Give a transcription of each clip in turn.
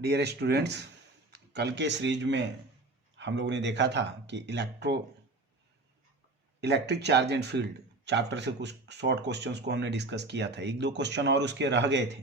Dear students, कल के series में हम लोगों ने देखा था कि electric charge and field chapter से कुछ शॉर्ट क्वेश्चंस को हमने डिस्कस किया था। एक दो क्वेश्चन और उसके रह गए थे,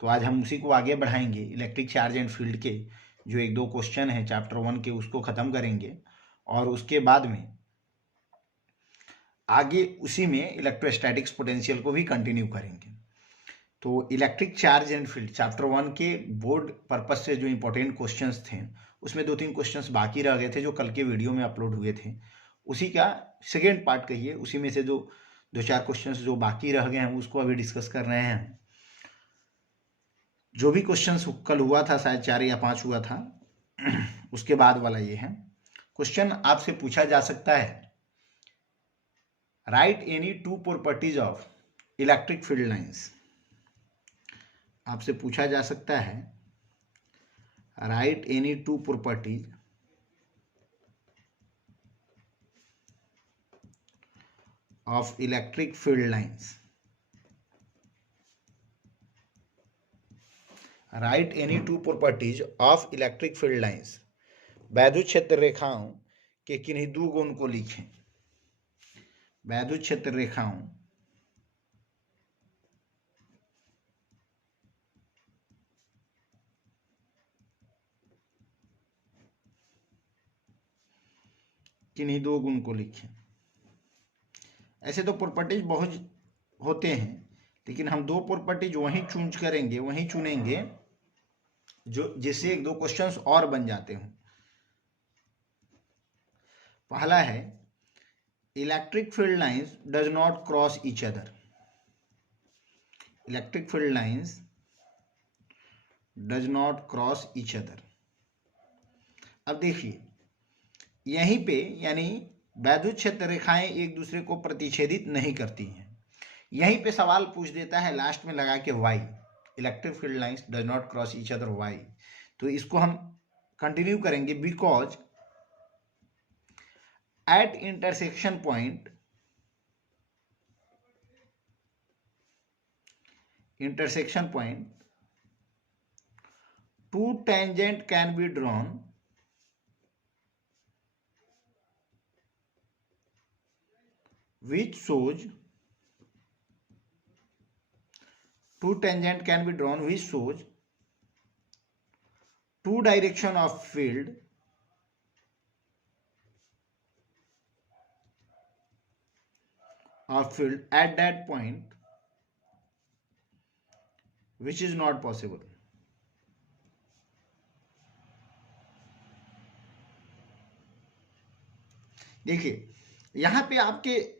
तो आज हम उसी को आगे बढ़ाएंगे। इलेक्ट्रिक चार्ज एंड फील्ड के जो एक दो क्वेश्चन हैं चैप्टर 1 के, उसको ख़त्म करेंगे और उसके बाद में आगे उसी में इलेक्ट्रोस्टैटिक्स पोटेंशियल को भी कंटिन्यू करेंगे। तो electric charge and field chapter 1 के बोर्ड पर्पस से जो इंपॉर्टेंट क्वेश्चंस थे, उसमें दो तीन क्वेश्चंस बाकी रह गए थे जो कल के वीडियो में अपलोड हुए थे। उसी का सेकेंड पार्ट कहिए, उसी में से जो दो चार क्वेश्चंस जो बाकी रह गए हैं उसको अभी डिस्कस कर रहे हैं। जो भी क्वेश्चंस कल हुआ था, शायद 4 या 5 हुआ था, उसके बाद वाला ये है। क्वेश्चन आपसे पूछा जा सकता है, right any two properties of electric field lines. आपसे पूछा जा सकता है, right any two properties of electric field lines. Right any two properties of electric field lines. वैद्युत क्षेत्र रेखाओं के किन्हीं दो गुण को लिखें। वैद्युत क्षेत्र रेखाओं किन्हीं दो गुण को लिखें। ऐसे तो प्रॉपर्टीज बहुत होते हैं, लेकिन हम दो प्रॉपर्टीज वहीं चुनेंगे जो जिससे एक दो क्वेश्चंस और बन जाते हों। पहला है, electric field lines does not cross each other. Electric field lines does not cross each other. अब देखिए, यहीं पे यानी वैद्युत क्षेत्र रेखाएं एक दूसरे को प्रतिच्छेदित नहीं करती हैं। यहीं पे सवाल पूछ देता है लास्ट में लगा के Y. Electric field lines does not cross each other why. तो इसको हम कंटिन्यू करेंगे, because at intersection point two tangent can be drawn which shows two direction of field at that point, which is not possible. देखिए, यहाँ पे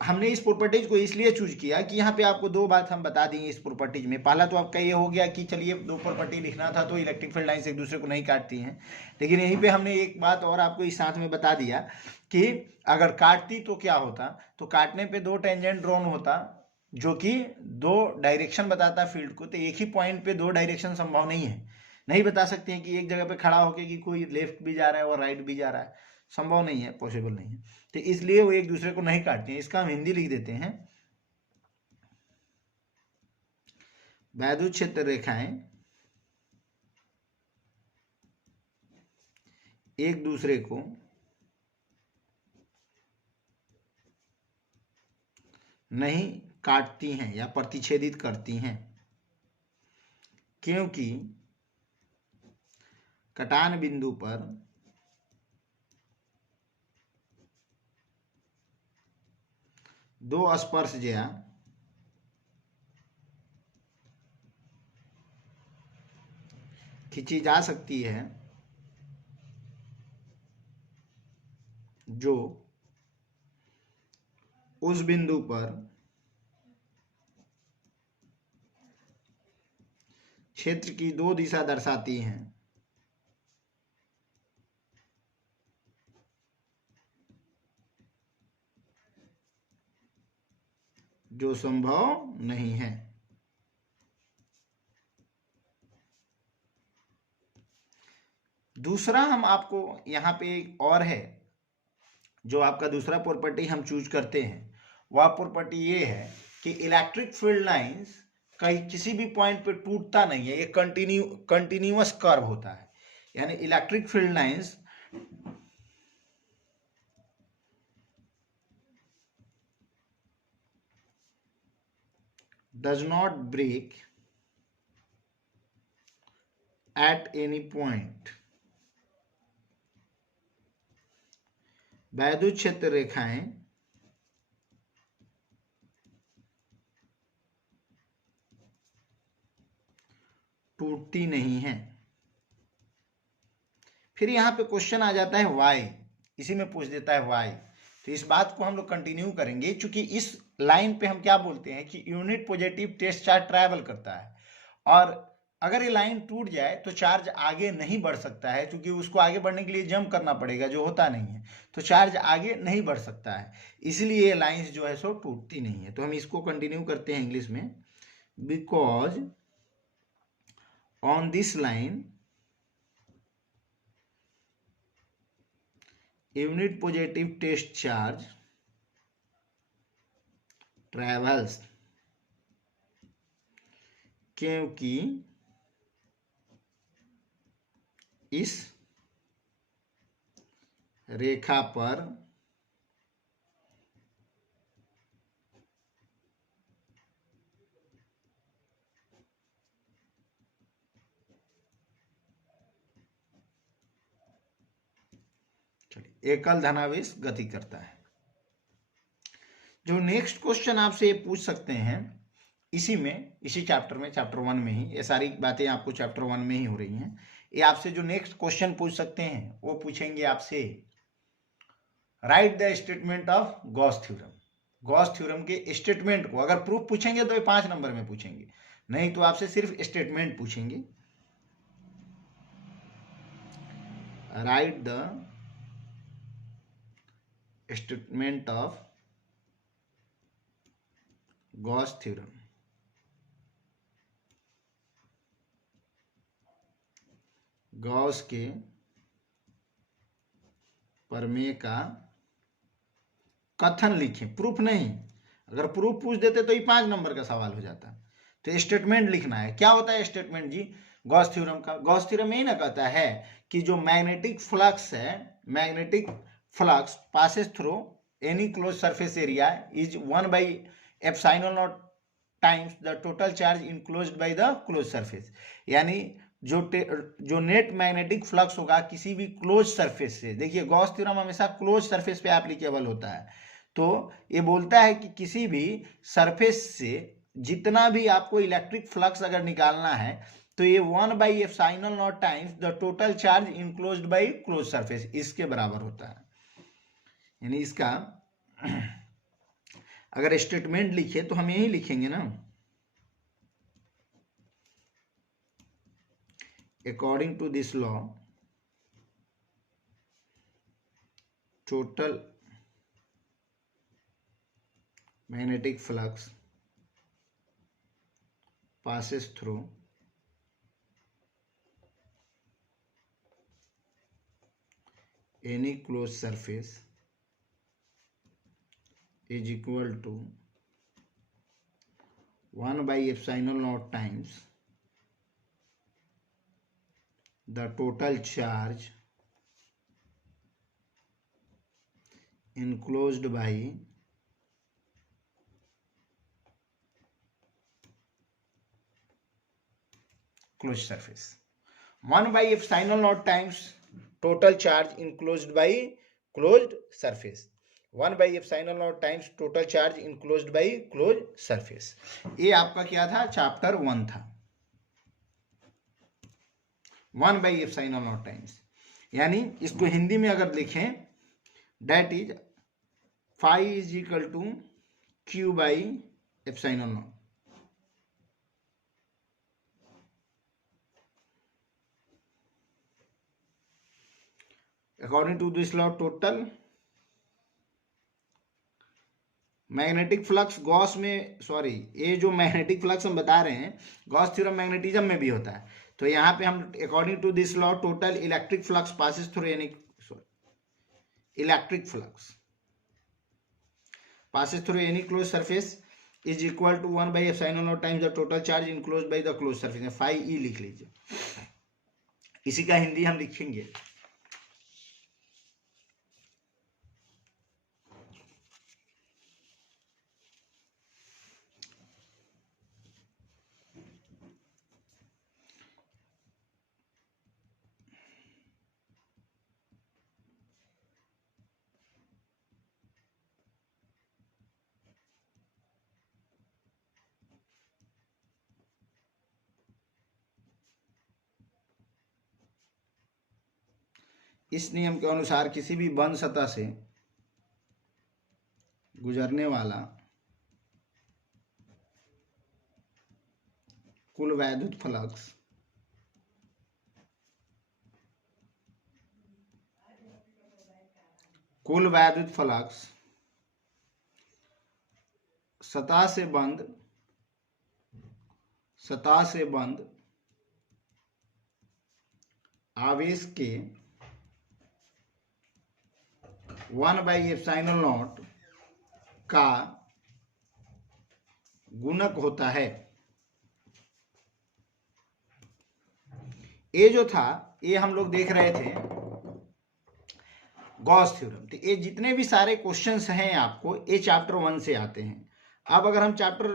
हमने इस properties को इसलिए चूज किया कि यहाँ पे आपको दो बात हम बता देंगे इस प्रॉपर्टीज में। पहला तो आपका ये हो गया कि चलिए दो प्रॉपर्टी लिखना था तो इलेक्ट्रिक फील्ड लाइंस एक दूसरे को नहीं काटती हैं, लेकिन यहीं पे हमने एक बात और आपको इस साथ में बता दिया कि अगर काटती तो क्या होता। तो काटने पे दो टेंजेंट ड्रॉन होता जो कि दो डायरेक्शन बताता फील्ड को। तो एक ही पॉइंट पे दो डायरेक्शन संभव नहीं है। नहीं बता सकते हैं कि एक जगह पे खड़ा होकर कि कोई लेफ्ट भी जा रहा है और राइट भी जा रहा है, संभव नहीं है, पॉसिबल नहीं है। तो इसलिए वो एक दूसरे को नहीं काटते हैं। इसका हम हिंदी लिख देते हैं, वैद्युत क्षेत्र रेखाएं एक दूसरे को नहीं काटती हैं या प्रतिच्छेदित करती हैं, क्योंकि कटान बिंदु पर दो स्पर्शज्या खींची जा सकती है जो उस बिंदु पर क्षेत्र की दो दिशा दर्शाती हैं, जो संभव नहीं है। दूसरा हम आपको यहाँ पे एक और है, जो आपका दूसरा प्रॉपर्टी हम चूज करते हैं, वह प्रॉपर्टी ये है कि इलेक्ट्रिक फील्ड लाइंस कहीं किसी भी पॉइंट पे टूटता नहीं है, ये कंटिन्यूअस कर्व होता है। यानी electric field lines does not break at any point। वैद्युत क्षेत्र रेखाएं टूटती नहीं है। फिर यहां पे क्वेश्चन आ जाता है वाई, इसी में पूछ देता है वाई। तो इस बात को हम लोग कंटिन्यू करेंगे, क्योंकि इस लाइन पे हम क्या बोलते हैं कि unit positive test charge travel करता है, और अगर ये लाइन टूट जाए तो चार्ज आगे नहीं बढ़ सकता है, क्योंकि उसको आगे बढ़ने के लिए जंप करना पड़ेगा, जो होता नहीं है, तो चार्ज आगे नहीं बढ़ सकता है, इसलिए ये लाइंस जो है सो टूटती नहीं है। तो हम इसको कंटिन्यू करते हैं इंग्लिश में, because on this line unit positive test charge travels, क्योंकि इस रेखा पर एकल धनावेश गति करता है। जो नेक्स्ट क्वेश्चन आपसे ये पूछ सकते हैं, इसी चैप्टर में, चैप्टर 1 में ही, ये सारी बातें आपको चैप्टर 1 में ही हो रही हैं। ये आपसे जो नेक्स्ट क्वेश्चन पूछ सकते हैं वो पूछेंगे आपसे, right the statement of Gauss theorem. Gauss theorem के स्टेटमेंट को अगर प्रूफ पूछेंगे तो ये 5 नंबर में पूछेंगे, नहीं तो आपसे सिर्फ स्टेटमेंट पूछेंगे। Right the statement of Gauss theorem. Gauss के प्रमेय का कथन लिखें, प्रूफ नहीं। अगर प्रूफ पूछ देते तो ये 5 नंबर का सवाल हो जाता। तो स्टेटमेंट लिखना है। क्या होता है स्टेटमेंट जी गॉस थ्योरम का? गॉस थ्योरम यही ना कहता है कि जो मैग्नेटिक फ्लक्स है, magnetic flux passes through any close surface area is 1/ε0 times the total charge enclosed by the close surface. यानी जो नेट मैग्नेटिक फ्लक्स होगा किसी भी क्लोज सरफेस से, देखिए गॉस थ्योरम हमेशा क्लोज सरफेस पे एप्लीकेबल होता है, तो ये बोलता है कि किसी भी सरफेस से जितना भी आपको इलेक्ट्रिक फ्लक्स अगर निकालना है तो ये 1/ε0 times the total charge enclosed by close surface, इसके बराबर होता है। यानी इसका अगर स्टेटमेंट लिखे तो हम यही लिखेंगे ना, according to this law total magnetic flux passes through any closed surface is equal to 1/ε0 times the total charge enclosed by closed surface। 1/ε0 times total charge enclosed by closed surface, 1/ε0 times total charge enclosed by closed surface। ये आपका क्या था? Chapter 1 था। 1/ε0 times, यानी इसको हिंदी में अगर लिखें that is phi is equal to Q/ε0। According to this law total magnetic flux Gauss में, सॉरी ये जो मैग्नेटिक फ्लक्स हम बता रहे हैं गॉस थ्योरम मैग्नेटिज्म में भी होता है, तो यहाँ पे हम according to this law total electric flux passes through any, electric flux passes through any close surface is equal to 1/ε0 times the total charge enclose by the close surface. 5e लिख लीजिए, इसी का हिंदी हम लिखेंगे। इस नियम के अनुसार किसी भी बंद सतह से गुजरने वाला कुल वैद्युत फ्लक्स सतह से बंद आवेश के 1/ε0 का गुणक होता है। ये जो था, ये हम लोग देख रहे थे गॉस थ्योरम। तो ये जितने भी सारे क्वेश्चंस हैं आपको, ये चैप्टर 1 से आते हैं। अब अगर हम चैप्टर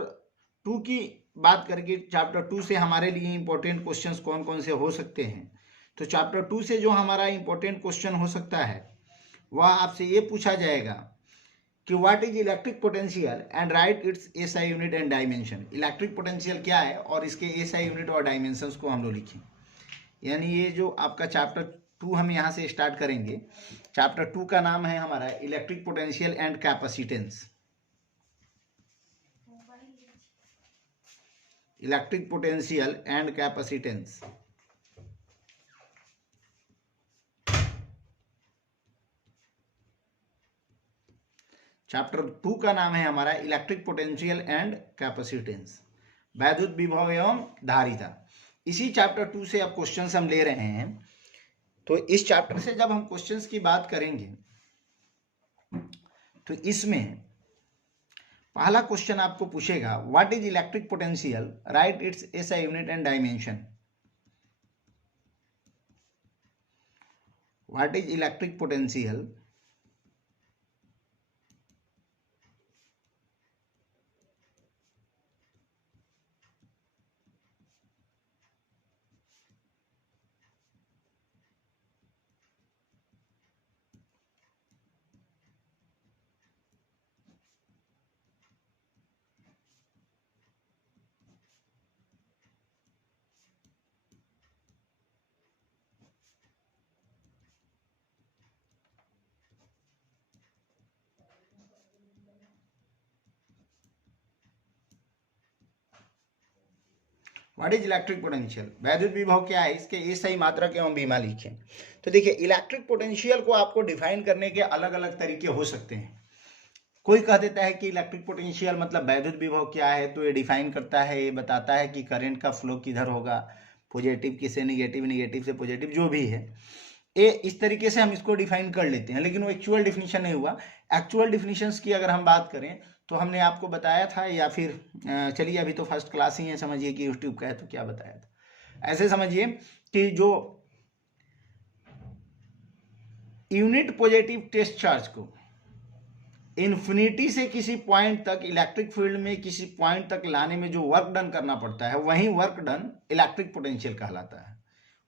2 की बात करके, चैप्टर 2 से हमारे लिए इंपॉर्टेंट क्वेश्चंस कौन कौन से हो सकते हैं, तो चैप्टर 2 से जो हमारा इंपॉर्टेंट क्वेश्चन हो सकता है वह आपसे ये पूछा जाएगा कि what is electric potential and right it's SI unit and dimension. Electric potential क्या है और इसके एसआई यूनिट और डायमेंशंस को हम लोग लिखें। यानी ये जो आपका चैप्टर 2 हम यहाँ से स्टार्ट करेंगे। चैप्टर 2 का नाम है हमारा electric potential and capacitance. Electric potential and capacitance. Chapter 2 का नाम है हमारा इलेक्ट्रिक पोटेंशियल एंड कैपेसिटेंस, वैद्युत विभव एवं धारिता। इसी चैप्टर 2 से अब क्वेश्चंस हम ले रहे हैं। तो इस चैप्टर से जब हम क्वेश्चंस की बात करेंगे तो इसमें पहला क्वेश्चन आपको पूछेगा what is electric potential, right it's SI unit and dimension. What is electric potential what is electric potential, वैद्युत विभव क्या है, इसके एसआई मात्रक एवं बीमा लिखें। तो देखिए, इलेक्ट्रिक पोटेंशियल को आपको डिफाइन करने के अलग अलग तरीके हो सकते हैं। कोई कह देता है कि इलेक्ट्रिक पोटेंशियल मतलब वैद्युत विभव क्या है, तो ये डिफाइन करता है, ये बताता है कि करंट का फ्लो किधर होगा, पॉजिटिव किसे निगेटिव, निगेटिव से पॉजिटिव, जो भी है। ये इस तरीके से हम इसको डिफाइन कर लेते हैं, लेकिन वो एक्चुअल डिफिनीशन नहीं हुआ। एक्चुअल डिफिनीशंस की अगर हम बात करें तो हमने आपको बताया था, या फिर चलिए अभी तो फर्स्ट क्लास ही है, समझिए कि यूट्यूब का है तो क्या बताया था। ऐसे समझिए कि जो यूनिट पॉजिटिव टेस्ट चार्ज को इन्फिनिटी से किसी पॉइंट तक इलेक्ट्रिक फील्ड में किसी पॉइंट तक लाने में जो वर्क डन करना पड़ता है, वही वर्क डन इलेक्ट्रिक पोटेंशियल कहलाता है,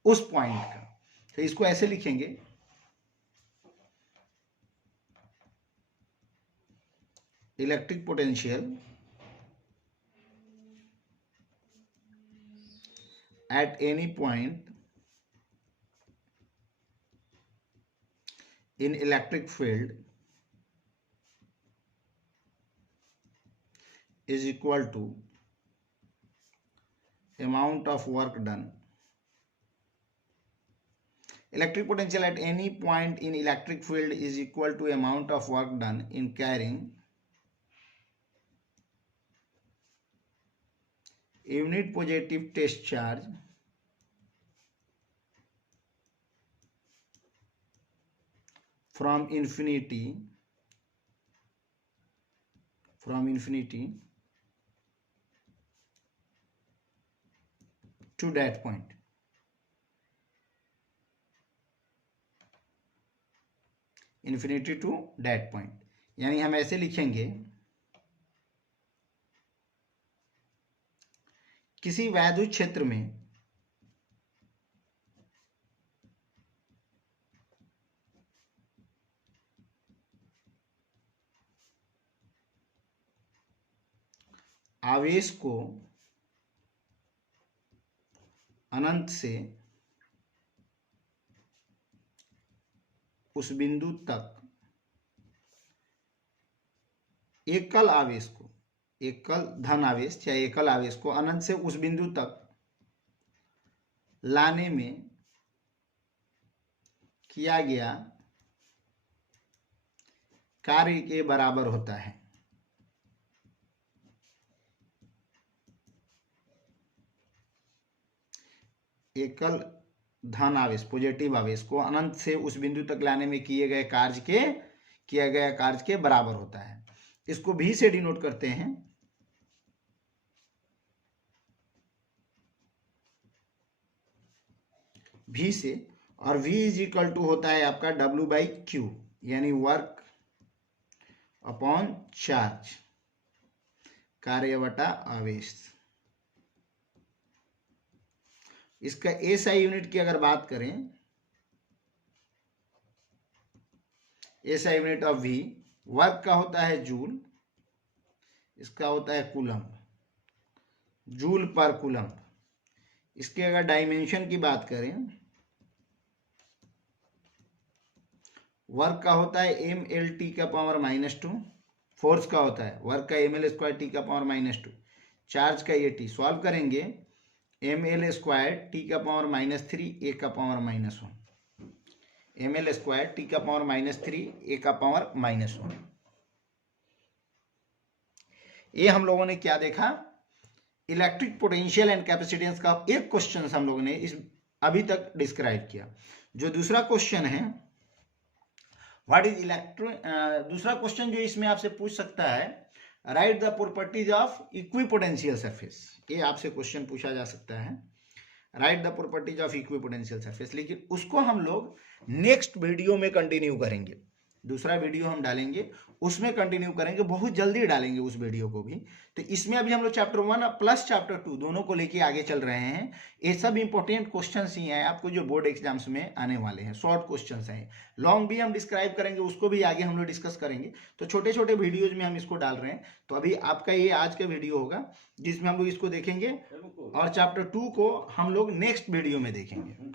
उस पॉइंट का। तो इसको ऐसे लिखेंगे, electric potential at any point in electric field is equal to amount of work done. Electric potential at any point in electric field is equal to amount of work done in carrying unit positive test charge from infinity to that point. Infinity to that point, यानी हम ऐसे लिखेंगे, किसी वैद्युत क्षेत्र में आवेश को अनंत से उस बिंदु तक एकल आवेश को, एकल धन आवेश या एकल आवेश को अनंत से उस बिंदु तक लाने में किया गया कार्य के बराबर होता है। एकल धन आवेश, पॉजिटिव आवेश को अनंत से उस बिंदु तक लाने में किए गए कार्य के बराबर होता है। इसको भी से डिनोट करते हैं। भी से, और V इज इक्वल टू होता है आपका W/Q, यानी वर्क अपॉन चार्ज, कार्य बटा आवेश। इसका SI यूनिट की अगर बात करें, SI unit of V, work का होता है जूल, इसका होता है कूलम्ब, जूल पर कूलम्ब। इसके अगर डायमेंशन की बात करें, वर्क का होता है mL/T²-2, फोर्स का होता है वर्क का mL²T²-2, चार्ज का ये T, सॉल्व करेंगे mL²T⁻³ A⁻1, mL²T⁻³ A⁻1। ये हम लोगों ने क्या देखा, इलेक्ट्रिक पोटेंशियल एंड कैपेसिटेंस का एक क्वेश्चन हम लोगों ने इस अभी तक डिस्क्राइब किया। जो दूसरा क्वेश्चन है, व्हाट इज दूसरा क्वेश्चन जो इसमें आपसे पूछ सकता है, right the properties of equipotential surface. ये आपसे क्वेश्चन पूछा जा सकता है, right the properties of equipotential surface. लेकिन उसको हम लोग नेक्स्ट वीडियो में कंटिन्यू करेंगे। दूसरा वीडियो हम डालेंगे, उसमें कंटिन्यू करेंगे, बहुत जल्दी डालेंगे उस वीडियो को भी। तो इसमें अभी हम लोग चैप्टर 1 प्लस चैप्टर 2 दोनों को लेके आगे चल रहे हैं। ये सब इंपॉर्टेंट क्वेश्चंस ही हैं आपको जो बोर्ड एग्जाम्स में आने वाले हैं, शॉर्ट क्वेश्चंस हैं। लॉन्ग भी हम डिस्क्राइब करेंगे, उसको भी आगे हम लोग डिस्कस करेंगे। तो छोटे छोटे वीडियोज में हम इसको डाल रहे हैं। तो अभी आपका ये आज का वीडियो होगा जिसमें हम लोग इसको देखेंगे, और चैप्टर 2 को हम लोग नेक्स्ट वीडियो में देखेंगे।